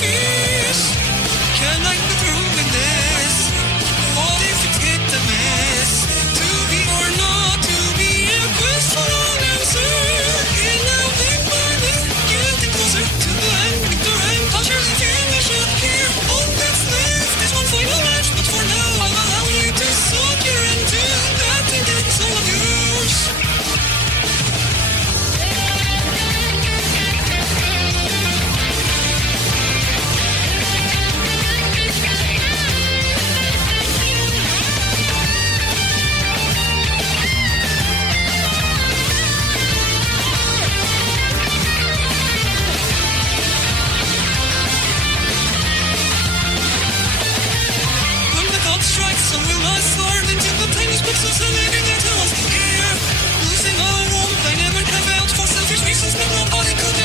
fears. Can I go through with this? What if it's hit the miss? To be or not to be, a quest for an answer. In a big body, getting closer to the end. Victor and culture, the finish up here. All that's left is one final match, but for now I'll allow you to soak your into that, and it's all of yours. When the clock strikes, some will not storm into the tiniest pixels and living that tells here. Losing all warmth, I never have felt for selfish reasons, but nobody could